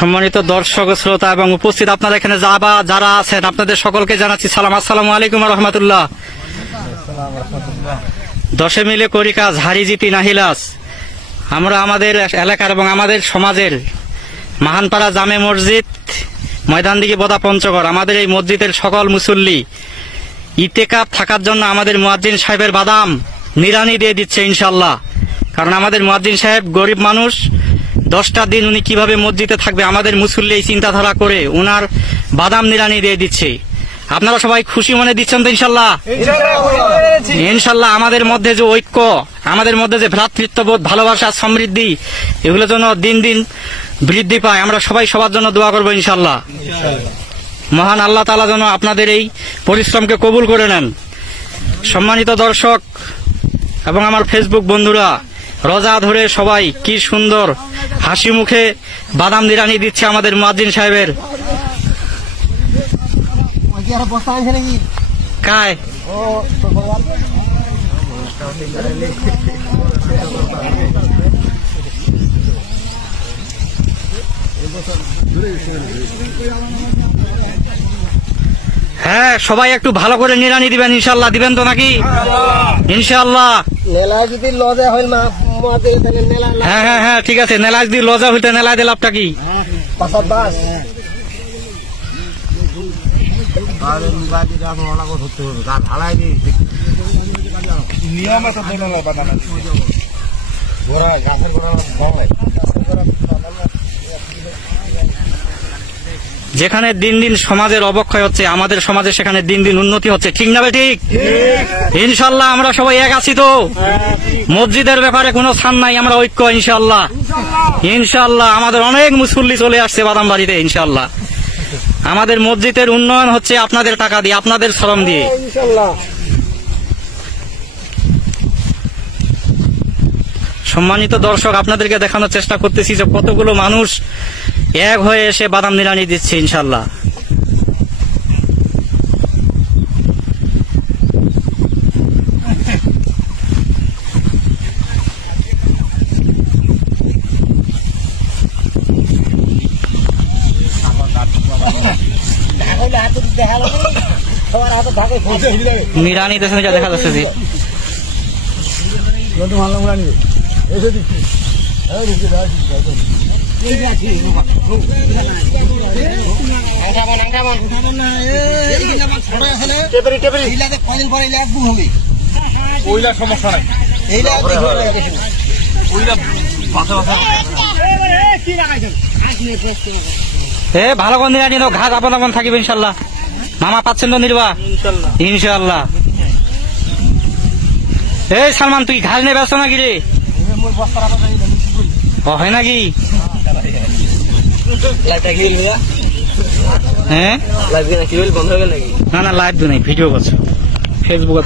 সম্মানিত দর্শক শ্রোতা এবং উপস্থিত আপনারা এখানে যারা আছেন আপনাদের সকলকে জানাচ্ছি সালাম। আসসালামু আলাইকুম রহমতুল্লাহ। 10 মিলে করি কাজ, হারি জিতি নাহিলাস। আমরা আমাদের এলাকার এবং আমাদের সমাজের মাহানপাড়া জামে মসজিদ, ময়দানদিঘি বোদা পঞ্চগড়, আমাদের এই মসজিদের সকল মুসল্লি ইতেকাফ থাকার জন্য আমাদের মুয়াজ্জিন সাহেবের বাদাম নিরানি দিয়ে দিচ্ছে ইনশাল্লাহ। কারণ আমাদের মুয়াজ্জিন সাহেব গরিব মানুষ, 10টা দিন উনি কিভাবে মসজিদে থাকবে আমাদের মুসল্লি এই চিন্তাধারা করে উনার বাদাম নিরানি দিয়ে দিচ্ছে। আপনারা সবাই খুশি মনে দিচ্ছেন তো ইনশাল্লাহ? ইনশাল্লাহ আমাদের মধ্যে যে ঐক্য, আমাদের মধ্যে যে ভ্রাতৃত্ববোধ, ভালোবাসা, সমৃদ্ধি, এগুলো যেন দিন দিন বৃদ্ধি পায়। আমরা সবাই সবার জন্য দোয়া করবো ইনশাল্লাহ। মহান আল্লাহ তাআলা যেন আপনাদের এই পরিশ্রমকে কবুল করে নেন। সম্মানিত দর্শক এবং আমার ফেসবুক বন্ধুরা, রোজা ধরে সবাই কি সুন্দর হাসি মুখে বাদাম নিরানি দিচ্ছে আমাদের মুয়াজ্জিন সাহেবের। কায় হ্যাঁ, সবাই একটু ভালো করে নিরানি দিবেন ইনশাল্লাহ। দিবেন তো নাকি? ইনশাল্লাহ। হ্যাঁ হ্যাঁ হ্যাঁ, ঠিক আছে। নেলাজ দিয়ে লজা হইতে নেলায় দিল লাভটা কি? যেখানে দিন দিন সমাজের অবক্ষয় হচ্ছে, আমাদের সমাজে সেখানে দিন দিন উন্নতি হচ্ছে। ঠিক না ঠিক? ইনশাল্লাহ আমরা সবাই এক আছি তো। মসজিদের ব্যাপারে কোনো ছাড় নাই, আমরা ঐক্য ইনশাল্লাহ। ইনশাল্লাহ আমাদের অনেক মুসল্লি চলে আসছে বাদাম বাড়িতে ইনশাল্লাহ। আমাদের মসজিদের উন্নয়ন হচ্ছে আপনাদের টাকা দিয়ে, আপনাদের শ্রম দিয়ে। সম্মানিত দর্শক, আপনাদেরকে দেখানোর চেষ্টা করতেছি যে কতগুলো মানুষ এক হয়ে এসে বাদাম নিরানি দিচ্ছে ইনশাল্লাহ। নিরানি দেশে যা দেখা যাচ্ছে ভালো করে নিরানি তো ঘাস আপন আপন থাকিবে ইনশাল্লাহ। মামা পাচ্ছেন তো নির্বা ইনশাল্লাহ। এই সালমান, তুই ঘাস নিয়ে ব্যস্ত নাকি রে? হয় নাকি? হ্যাঁ, না না, লাইভ তো নাই, ভিডিও করছো ফেসবুকে।